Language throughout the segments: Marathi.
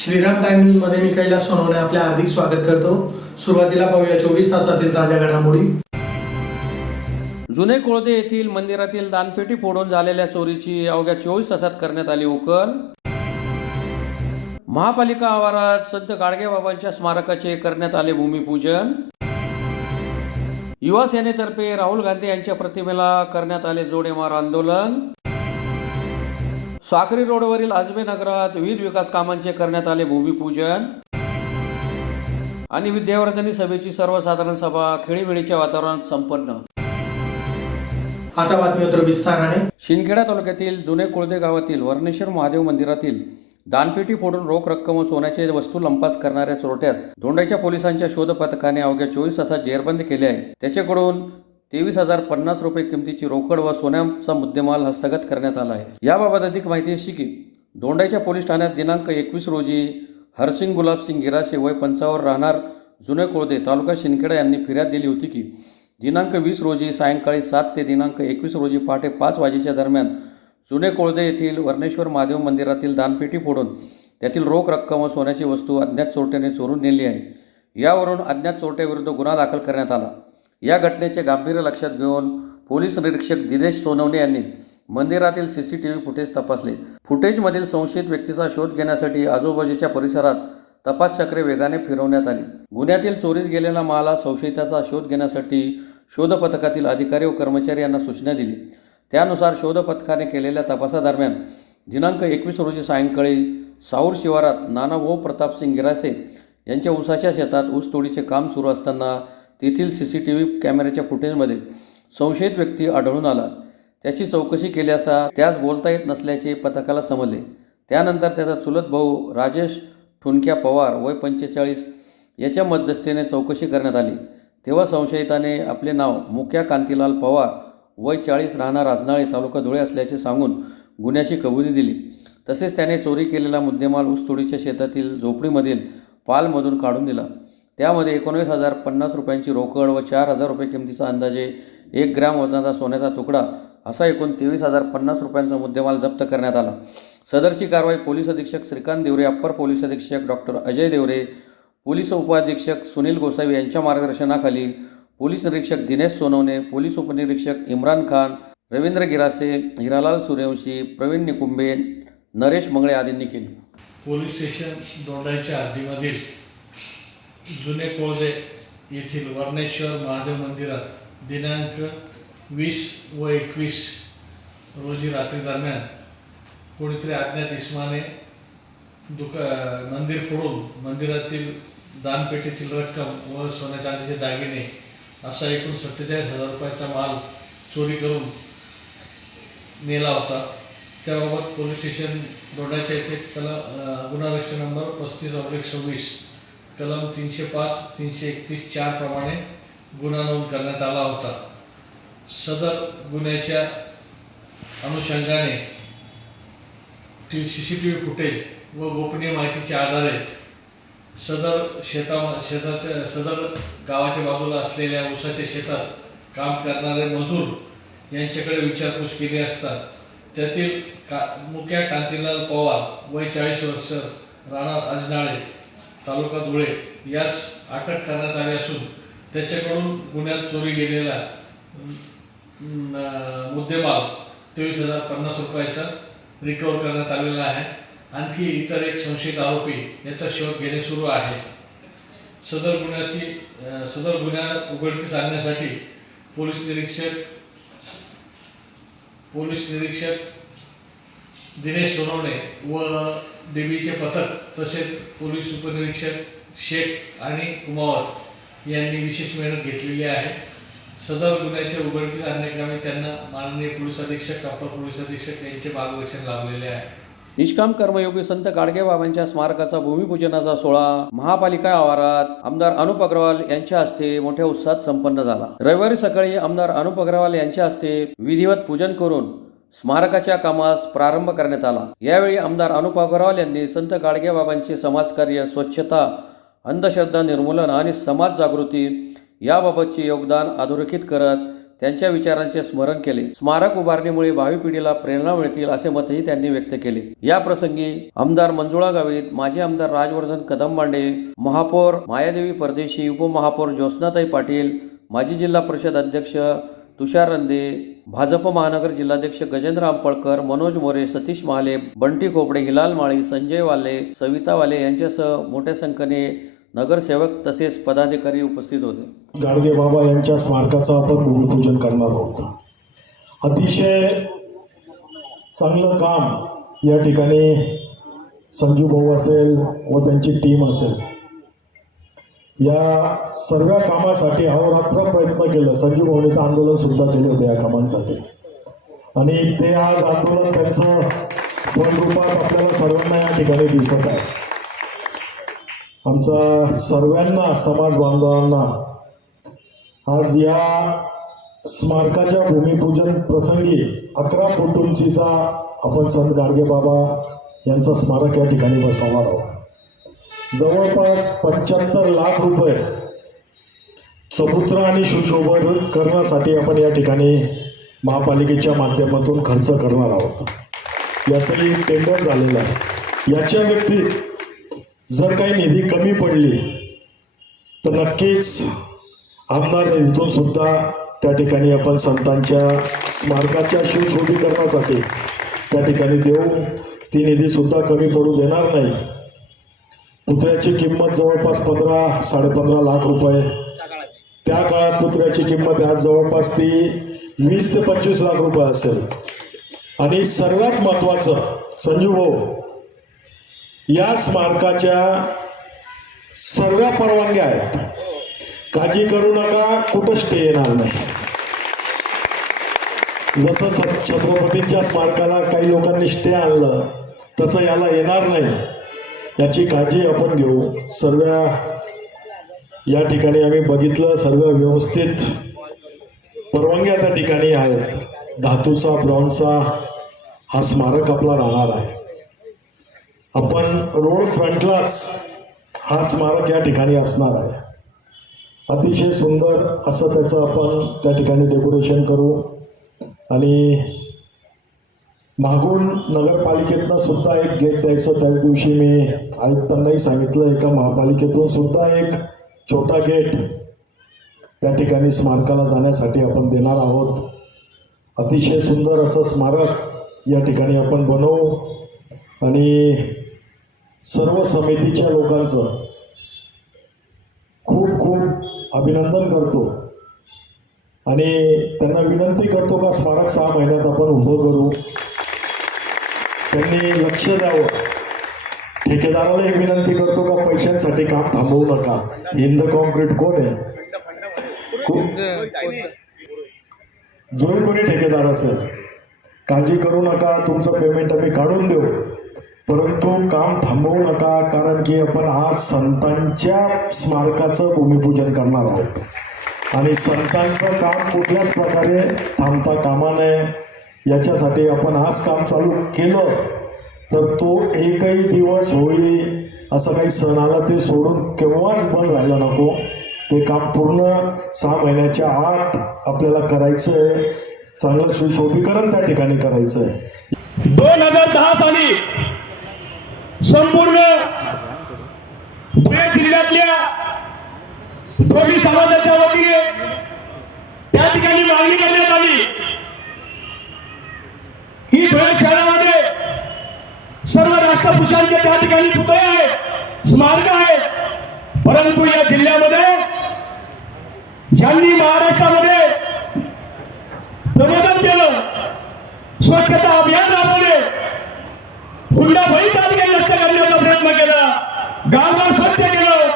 श्रीराम टाइम न्यूजमध्ये मी कैलास सोनवणे आपले हार्दिक स्वागत करतो। सुरुवातीला पाहूया 24 तासातील ताज्या घडामोडी। जुने कोळदे येथील मंदिरातील दानपेटी फोडून झालेल्या चोरीची अवघ्या 24 तासात करण्यात आली उकल। महापालिका आवारात संत गाडगेबाबांच्या स्मारकाचे करण्यात आले भूमिपूजन। युवा सेनेतर्फे राहुल गांधी यांच्या प्रतिमेला करण्यात आले जोडेमार आंदोलन। साक्री रोडवरील आजबे नगरात विविध विकास कामांचे करण्यात आले भूमिपूजन। आणि विद्यावर्धिनी सभेची सर्वसाधारण सभा खेळीमेळीच्या वातावरणात संपन्न। आता बातमीपत्र विस्ताराने। शिंदखेडा तालुक्यातील जुने कोळदे गावातील वर्णेश्वर महादेव मंदिरातील दानपेटी फोडून रोख रक्कम व सोन्याचे वस्तू लंपास करणाऱ्या चोरट्यास धोंडाईच्या पोलिसांच्या शोध पथकाने अवघ्या 24 तासात जेरबंद केले आहे। त्याच्याकडून 23,050 रुपये किमतीची रोकड व सोन्याचा मुद्देमाल हस्तगत करण्यात आला आहे। याबाबत अधिक माहिती अशी की धोंडाईच्या पोलीस ठाण्यात दिनांक 21 रोजी हरसिंग गुलाबसिंग गिरासे वय 55 राहणार जुने कोळदे तालुका शिंदखेडा यांनी फिर्याद दिली होती की दिनांक 20 रोजी सायंकाळी 7 ते दिनांक 21 रोजी पहाटे 5 वाजेच्या दरम्यान जुने कोळदे येथील वर्णेश्वर महादेव मंदिरातील दानपेटी फोडून त्यातील रोख रक्कम व सोन्याची वस्तू अज्ञात चोरट्याने चोरून नेली आहे। यावरून अज्ञात चोरट्याविरुद्ध गुन्हा दाखल करण्यात आला। या घटनेचे गांभीर्य लक्षात घेऊन पोलीस निरीक्षक दिनेश सोनवणे यांनी मंदिरातील CCTV फुटेज तपासले। फुटेजमधील संशयित व्यक्तीचा शोध घेण्यासाठी आजूबाजूच्या परिसरात तपास चक्रे वेगाने फिरवण्यात आली। गुन्ह्यातील चोरीस गेलेला माल संशयिताचा शोध घेण्यासाठी शोध पथकातील अधिकारी व कर्मचारी यांना सूचना दिली। त्यानुसार शोध पथकाने केलेल्या तपासादरम्यान दिनांक 21 रोजी सायंकाळी साऊर शिवारात नानाभाऊ प्रतापसिंग गिरासे यांच्या ऊसाच्या शेतात ऊसतोडीचे काम सुरू असताना तेथील CCTV कॅमेऱ्याच्या फुटेजमध्ये संशयित व्यक्ती आढळून आला। त्याची चौकशी केली असता त्यास बोलता येत नसल्याचे पथकाला समजले। त्यानंतर त्याचा चुलत भाऊ राजेश ठुनक्या पवार वय 45 याच्या मध्यस्थीने चौकशी करण्यात आली। तेव्हा संशयिताने आपले नाव मुक्या कांतीलाल पवार वय 40 राहणार राजनाळे तालुका धुळे असल्याचे सांगून गुन्ह्याची कबुली दिली। तसेच त्याने चोरी केलेला मुद्देमाल ऊसतोडीच्या शेतातील झोपडीमधील पालमधून काढून दिला। त्यामध्ये 19,050 रुपयांची रोकड व 4,000 रुपये किमतीचा अंदाजे 1 ग्रॅम वजनाचा सोन्याचा तुकडा असा एकूण 23,050 रुपयांचा मुद्देमाल जप्त करण्यात आला। सदरची कारवाई पोलीस अधीक्षक श्रीकांत देवरे, अप्पर पोलीस अधीक्षक डॉक्टर अजय देवरे, पोलीस उपअधीक्षक सुनील गोसावी यांच्या मार्गदर्शनाखाली पोलीस निरीक्षक दिनेश सोनवणे, पोलीस उपनिरीक्षक इम्रान खान, रवींद्र गिरासे, हिरालाल सूर्यवंशी, प्रवीण निकुंबे, नरेश मंगळे आदींनी केली। पोलीस स्टेशन दोंडाईच्या हद्दीमधील जुने कोळदे येथील वर्णेश्वर महादेव मंदिरात दिनांक 20 व 21 रोजी रात्री दरम्यान कोणीतरी अज्ञात इसमाने मंदिर फोडून मंदिरातील दानपेटीतील रक्कम व सोन्या चांदीचे दागिने असा एकूण 47,000 रुपयाचा माल चोरी करून नेला होता। त्याबाबत पोलीस स्टेशन दोंडाईच्या येथे गुन्हा रजिस्टर नंबर 35/26 कलम 305, 331, 4 प्रमाणे गुन्हा नोंद करण्यात आला होता। सदर गुन्ह्याच्या अनुषंगाने CCTV फुटेज व गोपनीय माहितीच्या आधारे सदर गावाच्या बाजूला असलेल्या ऊसाच्या शेतात काम करणारे मजूर यांच्याकडे विचारपूस केली असता त्यातील मुक्या कांतीलाल पवार वय 40 वर्ष राहणार अजनाळे तालुका धुळे यास अटक करण्यात आली असून त्याच्याकडून गुन्ह्यात चोरी गेलेला मुद्देमाल 23,050 रुपयाचा रिकव्हर करण्यात आलेला आहे। आणखी इतर एक संशयित आरोपी याचा शोध घेणे सुरू आहे। सदर गुन्हा उघडकीस आणण्यासाठी पोलीस निरीक्षक दिनेश सोनवणे व DBचे पथक तसेच पोलीस उपनिरीक्षक शेख आणि कुमावत यांनी विशेष मेहनत घेतलेली आहे। सदर गुन्ह्याचे उघडकीस आणण्याकामी त्यांना माननीय पोलीस अधीक्षक, अप्पर पोलीस अधीक्षक यांचे मार्गदर्शन लाभलेले आहे। निष्काम कर्मयोगी संत गाडगेबाबांच्या स्मारकाचा भूमिपूजनाचा सोहळा महापालिका आवारात आमदार अनुप अग्रवाल यांच्या हस्ते मोठ्या उत्साहात संपन्न झाला। रविवारी सकाळी आमदार अनुप अग्रवाल यांच्या हस्ते विधिवत पूजन करून स्मारकाच्या कामास प्रारंभ करण्यात आला। यावेळी आमदार अनुप अग्रवाल यांनी संत गाडगेबाबांचे समाजकार्य, स्वच्छता, अंधश्रद्धा निर्मूलन आणि समाज जागृती याबाबतचे योगदान अधोरेखित करत त्यांच्या विचारांचे स्मरण केले. स्मारक उभारणीमुळे भावी पिढीला प्रेरणा मिळतील असे मतही त्यांनी व्यक्त केले. या प्रसंगी आमदार मंजुळा गावित, माजी आमदार राजवर्धन कदमबांडे, महापौर मायादेवी परदेशी, उपमहापौर ज्योत्स्नाताई पाटील, माजी जिल्हा परिषद अध्यक्ष तुषार रंदे, भाजप महानगर जिल्हाध्यक्ष गजेंद्र आंपळकर, मनोज मोरे, सतीश महाले, बंटी खोपडे, हिलाल माळी, संजय वाले, सविता वाले यांच्यासह मोठ्या संख्येने नगरसेवक तसेच पदाधिकारी उपस्थित होते. गाडगे बाबा यांच्या स्मारकाचं आपण भूमिपूजन करणार आहोत. अतिशय चांगलं काम या ठिकाणी संजू भाऊ असेल व त्यांची टीम असेल, या सर्व कामासाठी अहोरात्र प्रयत्न केलं. संजू भाऊने तर आंदोलन सुद्धा केले होते या कामांसाठी, आणि ते आज आंदोलन त्यांचं फलरूपात आपल्याला सर्वांना या ठिकाणी दिसत आहे. आमचा सर्वांना, समाज बांधवांना आज या स्मारकाच्या भूमिपूजन प्रसंगी 11 फूट उंचीचा आपण संत गाडगे बाबा यांचं स्मारक या ठिकाणी बसवणार आहोत. जवळपास 75 लाख रुपये चबुतरा आणि सुशोभन करण्यासाठी आपण या ठिकाणी महापालिकेच्या माध्यमातून खर्च करणार आहोत. याचंही टेंडर झालेलं आहे. याच्या व्यतिरिक्त जर काही निधी कमी पडली तर नक्कीच आमदार निधीतून सुद्धा त्या ठिकाणी आपण संतांच्या स्मारकाच्या सुशोभीकरणासाठी त्या ठिकाणी देऊ. ती निधी सुद्धा कमी पडू देणार नाही. पुतळ्याची किंमत जवळपास 15-15.5 लाख रुपये. त्या काळात पुतळ्याची किंमत आज जवळपास ती 20 ते 25 लाख रुपये असेल. आणि सर्वात महत्त्वाचं संजू भाऊ, या स्मारकाच्या सर्व परवानग्या आहेत. काळजी करू नका, कुठं स्टे येणार नाही. जसं छत्रपतींच्या स्मारकाला काही लोकांनी स्टे आणलं तसं याला येणार नाही. याची काळजी आपण घेऊ. सर्व या ठिकाणी आम्ही बघितलं, सर्व व्यवस्थित परवानग्या त्या ठिकाणी आहेत. धातूचा, ब्रॉन्झचा हा स्मारक आपला राहणार आहे. आपण रोड फ्रंटलाच हा स्मारक या ठिकाणी असणार आहे. अतिशय सुंदर असं त्याचं आपण त्या ठिकाणी डेकोरेशन करू. आणि मागून नगरपालिकेतनं सुद्धा एक गेट द्यायचं. त्याच दिवशी मी आयुक्तांनाही सांगितलं, एका महापालिकेतून सुद्धा एक छोटा गेट त्या ठिकाणी स्मारकाला जाण्यासाठी आपण देणार आहोत. अतिशय सुंदर असं स्मारक या ठिकाणी आपण बनवू. आणि सर्व समितीच्या लोकांचं खूप खूप अभिनंदन करतो आणि त्यांना विनंती करतो का स्मारक 6 महिन्यात आपण उभं करू. त्यांनी लक्ष द्यावं. ठेकेदाराला एक विनंती करतो का पैशांसाठी काम थांबवू नका. हिंद कॉन्क्रीट कोण आहे? जो कोणी ठेकेदार असेल, काळजी करू नका, तुमचं पेमेंट आम्ही काढून देऊ, परंतु काम थांबवू नका. कारण की आपण आज संतांच्या स्मारकाचं भूमिपूजन करणार आहोत आणि संतांचं काम कुठल्याच प्रकारे थांबता कामा नये. याच्यासाठी आपण आज काम चालू केलं तर तो एकही दिवस, होळी असं काही सण आला ते सोडून केव्हाच बंद राहायला नको. ते काम पूर्ण 6 महिन्याच्या आत आपल्याला करायचं आहे. चांगलं सुशोभीकरण त्या ठिकाणी करायचं आहे. 2010 साली संपूर्ण धुळे जिल्ह्यातल्या धोबी समाजाच्या वतीने त्या ठिकाणी मागणी करण्यात आली की धुळे शहरामध्ये सर्व राष्ट्रपुरुषांचे त्या ठिकाणी पुतळे आहेत, स्मारक आहेत, परंतु या जिल्ह्यामध्ये ज्यांनी महाराष्ट्रामध्ये प्रबोधन केलं, स्वच्छता अभियान राबवले, हुंडाबळी त्या ठिकाणी नष्ट करण्याचा प्रयत्न केला, गावगाव स्वच्छ केलं,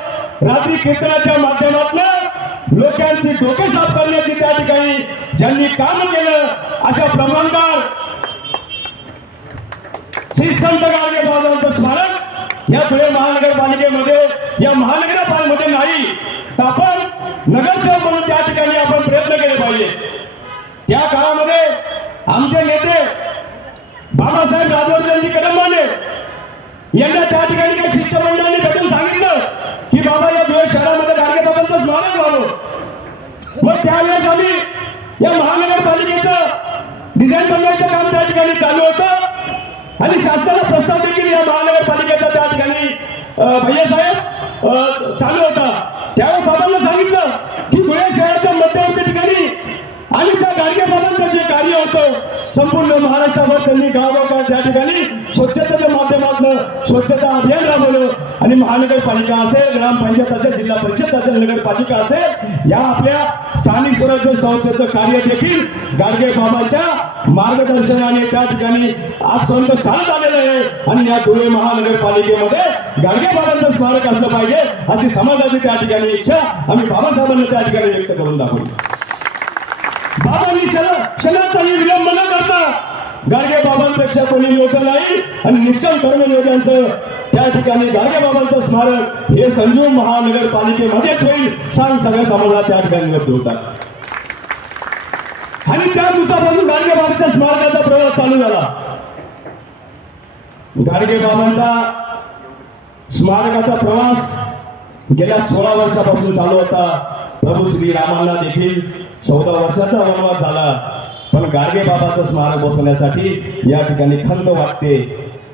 रात्री कीर्तनाच्या माध्यमातून लोकांची डोके साफ करण्याची त्या ठिकाणी ज्यांनी काम केलं, अशा प्रमाणकार श्री संत गाडगे बाबांचं स्मारक या धुळे महानगरपालिकेमध्ये, या महानगरपालिकेमध्ये नाही तर आपण नगरसेवक म्हणून त्या ठिकाणी आपण प्रयत्न केले पाहिजे. त्या काळामध्ये आमचे नेते बाबासाहेब राजवर्धनजी कदमबांडे यांना त्या ठिकाणी काही शिष्टमंडळांनी भेटून सांगितलं की बाबा या धुळे शहरामध्ये गाडगे बाबांचं स्मारक व्हावं. व त्यावेळेस आम्ही या महानगरपालिकेचं डिझाईन बनवायचं काम त्या ठिकाणी चालू होतं आणि शासनाला प्रस्ताव देखील या महानगरपालिकेचा त्या ठिकाणी भैयासाहेब चालू होता. त्यावेळी बाबांना सांगितलं की धुळे शहराच्या मध्यवर्ती ठिकाणी आणि त्या गाडगे बाबांचं जे कार्य होतं संपूर्ण महाराष्ट्रावर त्यांनी गावोगाव त्या ठिकाणी स्वच्छतेच्या माध्यमातून स्वच्छता अभियान राबवलं आणि महानगरपालिका असेल, ग्रामपंचायत असेल, जिल्हा परिषद असेल, नगरपालिका असेल, या आपल्या स्थानिक स्वराज्य संस्थेचं कार्य देखील गाडगे बाबांच्या मार्गदर्शनाने त्या ठिकाणी आजपर्यंत चालत आलेलं आहे. आणि या धुळे महानगरपालिकेमध्ये गाडगे बाबांचं स्मारक असलं पाहिजे अशी समाजाची त्या ठिकाणी इच्छा आम्ही बाबासाहेबांना त्या ठिकाणी व्यक्त करून दाखवली. बाबांनी क्षणाचाही विलंब न करता गाडगे बाबांपेक्षा कोणी मोठं नाही आणि निष्काम कर्मयोग्यांचं त्या ठिकाणी गाडगे बाबांचं स्मारक हे संजीव महानगरपालिकेमध्येच होईल सांग सगळ्या समाजाला त्या ठिकाणी व्यक्त होतात. आणि त्या दिवसापासून गाडगे बाबांच्या स्मारकाचा प्रवास चालू झाला. गाडगे बाबांचा स्मारकाचा प्रवास गेल्या 16 वर्षापासून चालू होता. प्रभू श्रीरामांना देखील 14 वर्षाचा वनवास झाला. पण गाडगे बाबाचं स्मारक बसवण्यासाठी या ठिकाणी खंत वाटते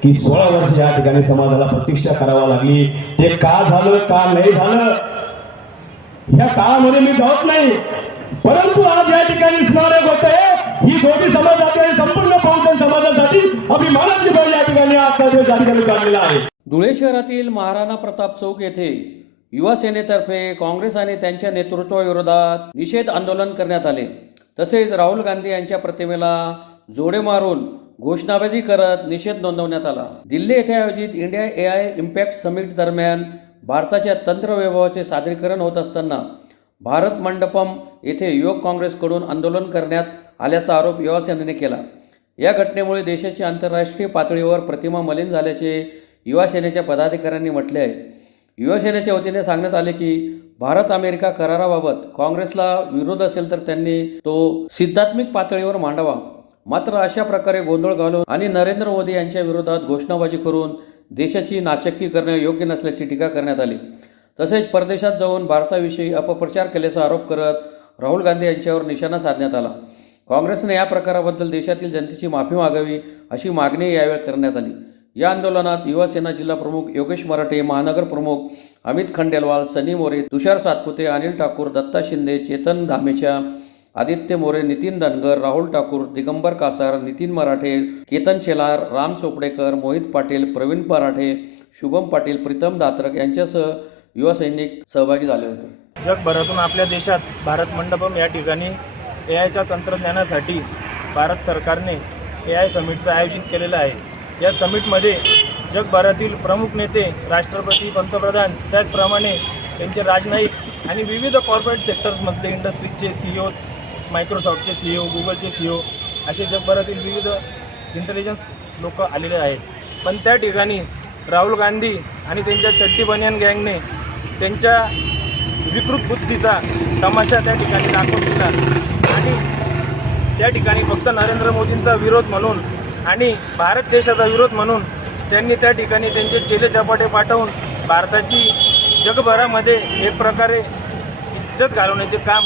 की 16 वर्ष या ठिकाणी समाजाला प्रतीक्षा करावा लागली. ते का झालं, का नाही झालं या काळामध्ये मी जात नाही, परंतु आज या ठिकाणी स्मारक होत आहे. ही दोन्ही समाजाची आणि संपूर्ण बहुजन समाजासाठी अभिमानाची बाब या ठिकाणी आजचा दिवस या ठिकाणी काढलेला आहे. धुळे शहरातील महाराणा प्रताप चौक येथे युवा सेनेतर्फे काँग्रेस आणि त्यांच्या नेतृत्वाविरोधात निषेध आंदोलन करण्यात आले. तसेच राहुल गांधी यांच्या प्रतिमेला जोडे मारून घोषणाबाजी करत निषेध नोंदवण्यात आला. दिल्ली येथे आयोजित इंडिया AI इम्पॅक्ट समिट दरम्यान भारताच्या तंत्रवैभवाचे सादरीकरण होत असताना भारत मंडपम येथे युवक काँग्रेसकडून आंदोलन करण्यात आल्याचा आरोप युवा सेनेने केला. या घटनेमुळे देशाची आंतरराष्ट्रीय पातळीवर प्रतिमा मलिन झाल्याचे युवा सेनेच्या पदाधिकाऱ्यांनी म्हटले आहे. युवा सेनेच्या वतीने सांगण्यात आले की भारत अमेरिका कराराबाबत काँग्रेसला विरोध असेल तर त्यांनी तो सिद्धात्मिक पातळीवर मांडावा. मात्र अशा प्रकारे गोंधळ घालून आणि नरेंद्र मोदी यांच्या विरोधात घोषणाबाजी करून देशाची नाचक्की करणे योग्य नसल्याची टीका करण्यात आली. तसेच परदेशात जाऊन भारताविषयी अपप्रचार केल्याचा आरोप करत राहुल गांधी यांच्यावर निशाणा साधण्यात आला. काँग्रेसने या प्रकाराबद्दल देशातील जनतेची माफी मागावी अशी मागणी यावेळी करण्यात आली. या आंदोलनात युवा सेना जिल्हा प्रमुख योगेश मराठे, महानगर प्रमुख अमित खंडेलवाल, सनी मोरे, तुषार सातपुते, अनिल ठाकूर, दत्ता शिंदे, चेतन धामेच्या, आदित्य मोरे, नितीन धनगर, राहुल ठाकूर, दिगंबर कासार, नितीन मराठे, केतन शेलार, राम चोपडेकर, मोहित पाटील, प्रवीण पराठे, शुभम पाटील, प्रीतम दात्रक यांच्यासह युवा सैनिक सहभागी झाले होते. जगभरातून आपल्या देशात भारत मंडपम या ठिकाणी AIच्या तंत्रज्ञानासाठी भारत सरकारने AI समिटचं आयोजित केलेलं आहे. या समिटमध्ये जगभरातील प्रमुख नेते, राष्ट्रपती, पंतप्रधान, त्याचप्रमाणे त्यांचे राजनयिक आणि विविध कॉर्पोरेट सेक्टर्समधले इंडस्ट्रीजचे CEO, मायक्रोसॉफ्टचे CEO, गुगलचे CEO असे जगभरातील विविध इंटेलिजन्स लोक आलेले आहेत. पण त्या ठिकाणी राहुल गांधी आणि त्यांच्या चड्डी बनियान गँगने त्यांच्या विकृत बुद्धीचा तमाशा त्या ठिकाणी दाखवून दिला आणि त्या ठिकाणी फक्त नरेंद्र मोदींचा विरोध म्हणून आणि भारत देशाचा विरोध म्हणून त्यांनी त्या ठिकाणी त्यांचे चेले चपाटे पाठवून भारताची जगभरामध्ये एक प्रकारे इज्जत घालवण्याचे काम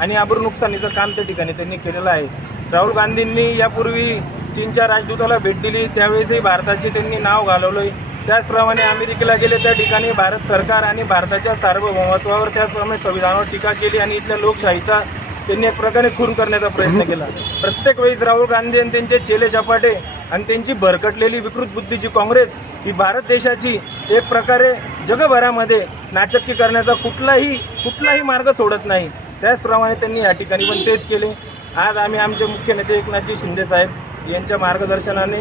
आणि आबरू नुकसानीचं काम त्या ठिकाणी त्यांनी केलेलं आहे. राहुल गांधींनी यापूर्वी चीनच्या राजदूताला भेट दिली, त्यावेळेसही भारताचे त्यांनी नाव घालवलं. त्याचप्रमाणे अमेरिकेला गेले, त्या ठिकाणी भारत सरकार आणि भारताच्या सार्वभौमत्वावर त्याचप्रमाणे संविधानावर टीका केली आणि इथल्या लोकशाहीचा त्यांनी एक प्रकारे खून करण्याचा प्रयत्न केला. प्रत्येक वेळीच राहुल गांधी आणि त्यांचे चेले चपाटे आणि त्यांची भरकटलेली विकृत बुद्धीची काँग्रेस ही भारत देशाची एक प्रकारे जगभरामध्ये नाचक्की करण्याचा कुठलाही मार्ग सोडत नाही. त्याचप्रमाणे त्यांनी या ठिकाणी पण तेच केले. आज आम्ही आमचे मुख्य नेते एकनाथजी शिंदे साहेब यांच्या मार्गदर्शनाने,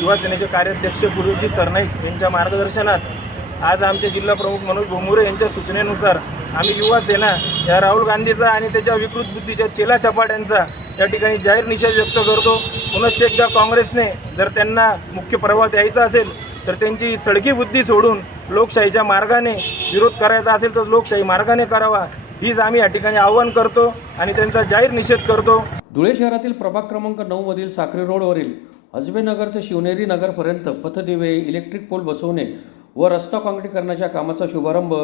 युवा सेनेचे कार्याध्यक्ष गुरुजी सरनाईक यांच्या मार्गदर्शनात आज आमचे जिल्हा प्रमुख मनोज भोमुरे यांच्या सूचनेनुसार आम्ही युवा सेना या राहुल गांधीचा आणि त्याच्या विकृत बुद्धीच्या चेला चपाट्यांचा या ठिकाणी जाहीर निषेध व्यक्त करतो. पुनश्च एकदा काँग्रेसने जर त्यांना मुख्य प्रवाहात यायचा असेल तर त्यांची सडकी बुद्धी सोडून लोकशाहीच्या मार्गाने विरोध करायचा असेल तर लोकशाही मार्गाने करावा, हीच आम्ही या ठिकाणी आवाहन करतो आणि त्यांचा जाहीर निषेध करतो. धुळे शहरातील प्रभाग क्रमांक 9 मधील साखरी रोडवरील अजबेनगर ते शिवनेरी नगरपर्यंत पथदिवे, इलेक्ट्रिक पोल बसवणे व रस्ता काँक्रीटीकरणाच्या कामाचा शुभारंभ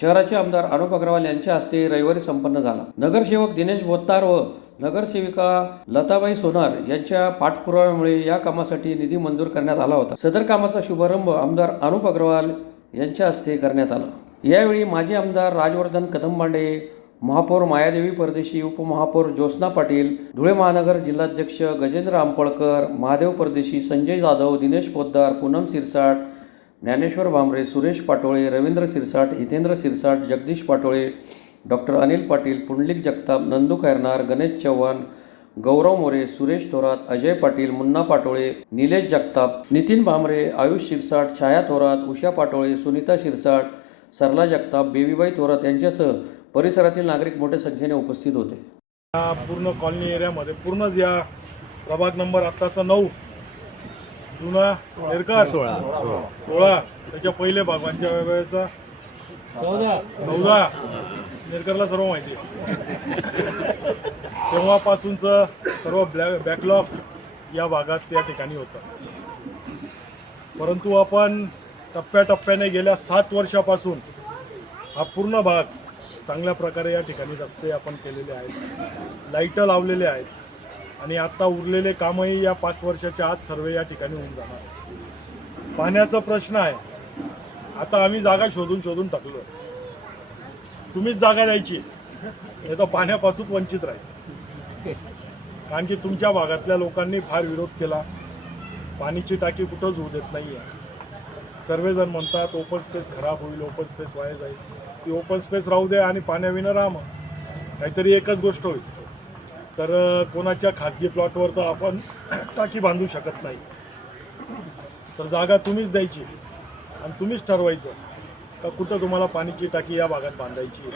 शहराचे आमदार अनुप अग्रवाल यांच्या हस्ते रविवारी संपन्न झाला. नगरसेवक दिनेश बोत्तार व नगरसेविका लताबाई सोनार यांच्या पाठपुराव्यामुळे या कामासाठी निधी मंजूर करण्यात आला होता. सदर कामाचा शुभारंभ आमदार अनुप अग्रवाल यांच्या हस्ते करण्यात आला. यावेळी माजी आमदार राजवर्धन कदमबांडे, महापौर मायादेवी परदेशी, उपमहापौर ज्योत्स्ना पाटील, धुळे महानगर जिल्हाध्यक्ष गजेंद्र आंपळकर, महादेव परदेशी, संजय जाधव, दिनेश पोद्दार, पूनम सिरसाट, ज्ञानेश्वर भांबरे, सुरेश पाटोळे, रवींद्र सिरसाट, हितेंद्र सिरसाट, जगदीश पाटोळे, डॉक्टर अनिल पाटील, पुंडलिक जगताप, नंदू खैरनार, गणेश चव्हाण, गौरव मोरे, सुरेश थोरात, अजय पाटील, मुन्ना पाटोळे, निलेश जगताप, नितीन भांबरे, आयुष सिरसाट, छाया थोरात, उषा पाटोळे, सुनीता सिरसाट, सरला जगताप, बेबीबाई थोरात यांच्यासह परिसरातील नागरिक मोठ्या संख्येने उपस्थित होते. या पूर्ण कॉलनी एरियामध्ये पूर्णच या प्रभाग नंबर आत्ताचा 9 जुना नेरकर 16 त्याच्या पहिले भागवांच्या वेळेचा 14 नेरकरला सर्व माहिती आहे. तेव्हापासूनचं सर्व बॅकलॉग या भागात त्या ठिकाणी होतं. परंतु आपण टप्प्याटप्प्याने गेल्या 7 वर्षापासून हा पूर्ण भाग चांगल्या प्रकारे या ठिकाणी रस्ते आपण केलेले आहेत, लाईटं लावलेले आहेत आणि आता उरलेले कामही या 5 वर्षाच्या आत सर्व या ठिकाणी होऊन जाणार. पाण्याचा प्रश्न आहे. आता आम्ही जागा शोधून टाकलो. तुम्हीच जागा द्यायची, नाही तर पाण्यापासून वंचित राहायचं. कारण की तुमच्या भागातल्या लोकांनी फार विरोध केला. पाण्याची टाकी कुठंच होऊ देत नाही आहे. सर्वजण म्हणतात ओपन स्पेस खराब होईल, ओपन स्पेस वाया जाईल. ती ओपन स्पेस राहू दे आणि पाण्याविना राहा. मग काहीतरी एकच गोष्ट होईल. तर कोणाच्या खाजगी प्लॉटवर तर आपण टाकी बांधू शकत नाही. तर जागा तुम्हीच द्यायची आणि तुम्हीच ठरवायचं का कुठं तुम्हाला पाण्याची टाकी या भागात बांधायची.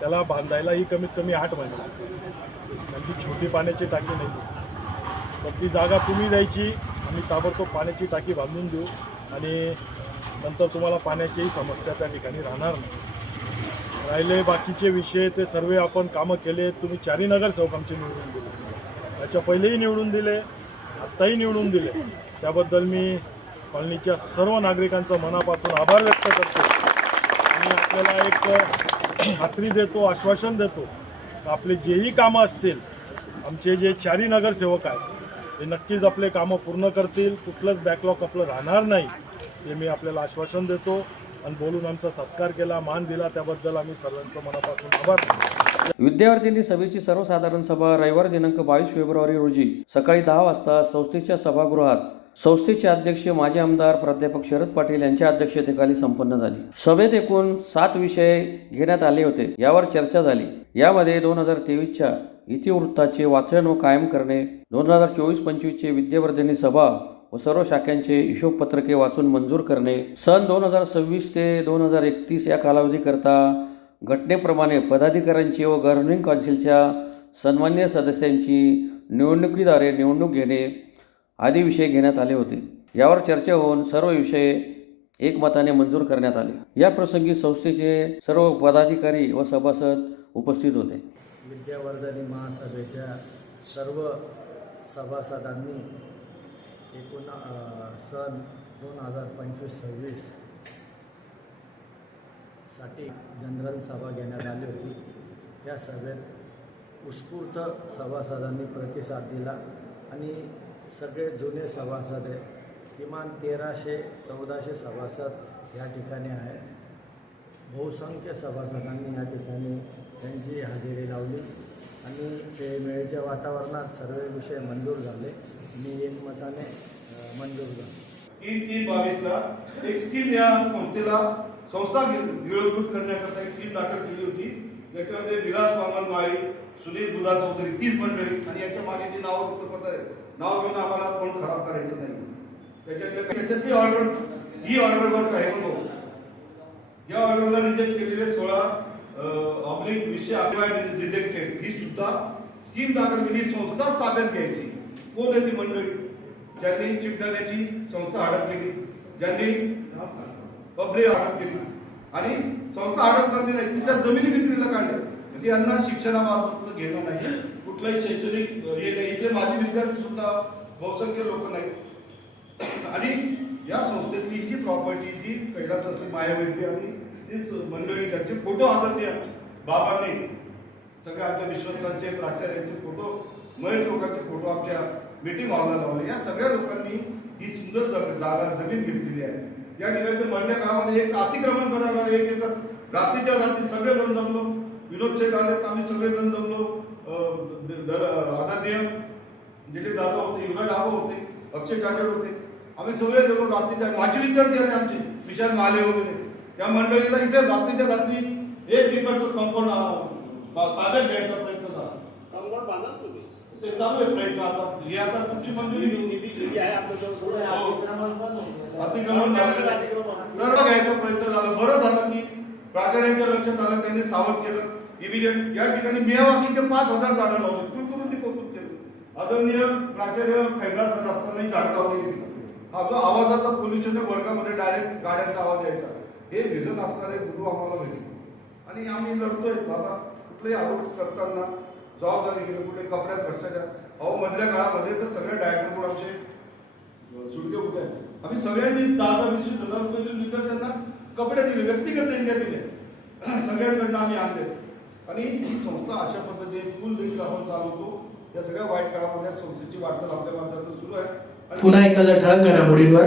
त्याला बांधायलाही कमीत कमी 8 महिने लागतील. म्हणजे छोटी पाण्याची टाकी नाही. तर ती जागा तुम्ही द्यायची, आम्ही ताबडतोब पाण्याची टाकी बांधून देऊ आणि नंतर तुम्हाला पाण्याचीही समस्या त्या ठिकाणी राहणार नाही. राहिले बाकीचे विषय ते सर्व आपण कामं केले. तुम्ही 4 नगरसेवक आमचे निवडून दिले, त्याच्या पहिलेही निवडून दिले, आत्ताही निवडून दिले. त्याबद्दल मी कॉलनीच्या सर्व नागरिकांचा मनापासून आभार व्यक्त करतो आणि आपल्याला एक खात्री देतो, आश्वासन देतो की आपले जेही कामं असतील, आमचे जे 4 नगरसेवक आहेत ते नक्कीच आपले कामं पूर्ण करतील. कुठलंच बॅकलॉग आपलं राहणार नाही हे मी आपल्याला आश्वासन देतो. आणि बोलून आमचा सत्कार केला, मान दिला, त्याबद्दल आम्ही सर्वांचं मनापासून आभार मानतो. विद्यार्थिनी सभेची सर्वसाधारण सभा रविवार दिनांक 22 फेब्रुवारी रोजी सकाळी 10 वाजता संस्थेच्या सभागृहात संस्थेचे अध्यक्ष माजी आमदार प्राध्यापक शरद पाटील यांच्या अध्यक्षतेखाली संपन्न झाली. सभेत एकूण 7 विषय घेण्यात आले होते. यावर चर्चा झाली. यामध्ये 2023च्या इतिवृत्ताचे वाचन व कायम करणे, 2024-25चे विद्यावर्धिनी सभा व सर्व शाखांचे हिशोबपत्रके वाचून मंजूर करणे, सन 2026 ते 2031 या कालावधीकरता घटनेप्रमाणे पदाधिकाऱ्यांची व गव्हर्निंग काउन्सिलच्या सन्मान्य सदस्यांची निवडणुकीद्वारे निवडणूक घेणे आदी विषय घेण्यात आले होते. यावर चर्चा होऊन सर्व विषय एकमताने मंजूर करण्यात आले. या प्रसंगी संस्थेचे सर्व पदाधिकारी व सभासद उपस्थित होते. विद्यावर्धिनी महासभेच्या सर्व सभासदांनी एकूण सन 2025-26 साठी जनरल सभा घेण्यात आली होती. त्या सभेत उत्स्फूर्त सभासदांनी प्रतिसाद दिला आणि सगळे जुने सभासद किमान 1300-1400 सभासद या ठिकाणी आहे. बहुसंख्य सभासदांनी या ठिकाणी त्यांची हजेरी लावली आणि ते वेळेच्या वातावरणात सर्व विषय मंजूर झाले आणि एकमताने मंजूर झाले. 3/3/22ला एक स्कीम या संस्थेला संस्था गिळवूट करण्याकरता एक स्कीम दाखल केली होती. ज्याच्यामध्ये विलास वामन माळी, सुनील बुधा चौधरी 3 मंडळी आणि याच्या मागे जी नाव वृत्तपत्र आहे, नाव घेऊन आम्हाला कोण खराब करायचं नाही. त्याच्यातली ऑर्डर ही ऑर्डरवर काय म्हणतो या ऑर्डरला रिजेक्ट केलेले 16/20 रिजेक्टेड ही सुद्धा स्कीम दाखल केली. संस्था ताब्यात घ्यायची. कोण आहे ती मंडळी ज्यांनी चिमटाण्याची संस्था हडप केली, ज्यांनी पब्लिक हडप केली आणि संस्था हडप करते नाही, तिच्या जमिनी विक्रीला काढल्या. म्हणजे यांना शिक्षणाबाबतचं घेणं नाही, कुठलंही शैक्षणिक हे नाही. इथे माझे विद्यार्थी सुद्धा बहुसंख्य लोक नाहीत आणि या संस्थेतली जी प्रॉपर्टी जी कैलास मायावैद्य आणि मंडळी त्यांचे फोटो हातात द्या बाबांनी सगळ्या आमच्या विश्वासांचे प्राचार्याचे फोटो मयत लोकांचे फोटो आमच्या मीटिंग हॉलला लावले. या सगळ्या लोकांनी ही सुंदर जागा जमीन घेतलेली आहे. या ठिकाणी मधल्या काळामध्ये एक अतिक्रमण करायला एक रात्रीच्या रात्री सगळेजण जमलो. विनोद शेठ आले, आम्ही सगळेजण जमलो. आदरणीय दिलीप दादा होते, युवराज आबा होते, अक्षय टाकेड होते. आम्ही सगळे जमलो रात्रीच्या. माझे विद्यार्थी आले आमचे विशाल माले वगैरे. त्या मंडळीला इथे रात्रीच्या रात्री एक इकडचं कंपाऊंड ताब्यात घ्यायचा प्रयत्न झाला. कंपाऊंड बांधा तुम्ही, ते चालू आहे प्रयत्न. आता हे आता तुमची मंजुरी निधी आहे अतिक्रमण घ्यायचा प्रयत्न झाला. बरं झालं की प्राचार्यांच्या लक्षात आलं, त्यांनी सावध केलं. इमिजिएट या ठिकाणी मियावाकीचे 5,000 झाडं लावली. कुलकुरुंनी कौतुक केलं. आदरणीय प्राचार्य खैगार सर असतानाही झाडं लावली गेली. आपला आवाजाचा पोल्युशन वर्गामध्ये डायरेक्ट गाड्यांचा आवाज यायचा. हे विजन असणारे गुरु आम्हाला भेटले आणि आम्ही लढतोय बाबा. कुठलेही आरोप करताना जबाबदारी घेऊन कुठे कपड्यात भ्रष्टाचार. अहो मधल्या काळामध्ये तर सगळे डायरेक्टर बोर्ड आमचे सुडके उठे. आम्ही सगळ्यांनी 10,000-20,000 रुपये विद्यार्थ्यांना कपडे दिले, व्यक्तिगत देणग्या दिल्या. सगळ्यांकडनं आम्ही आणले आणि ही संस्था अशा पद्धतीने स्कूल देखील आपण चालवतो. या सगळ्या वाईट काळामध्ये संस्थेची वाटचाल आपल्या माध्यमातून सुरू आहे. पुन्हा एक नजर ठळक घडामोडींवर.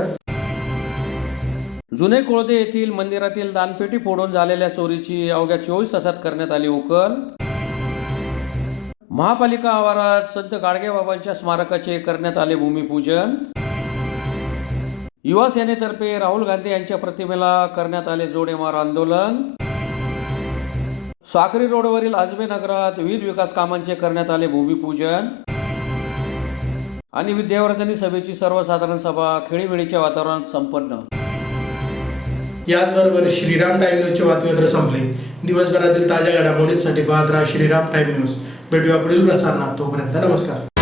जुने कोळदे येथील मंदिरातील दानपेटी फोडून झालेल्या चोरीची अवघ्या 24 तासात करण्यात आली उकल. महापालिका आवारात संत गाडगेबाबांच्या स्मारकाचे करण्यात आले भूमिपूजन. युवा सेनेतर्फे राहुल गांधी यांच्या प्रतिमेला करण्यात आले जोडेमार आंदोलन. साक्री रोडवरील आजबे नगरात विविध विकास कामांचे करण्यात आले भूमिपूजन. आणि विद्यावर्धिनी सभेची सर्वसाधारण सभा खेळीमेळीच्या वातावरणात संपन्न. याचबरोबर श्रीराम टाइम न्यूजचे बातमीपत्र संपले. दिवसभरातील ताज्या घडामोडींसाठी पाहत राहा श्रीराम टाइम न्यूज. भेटूया पुढील प्रसारणात. तोपर्यंत नमस्कार.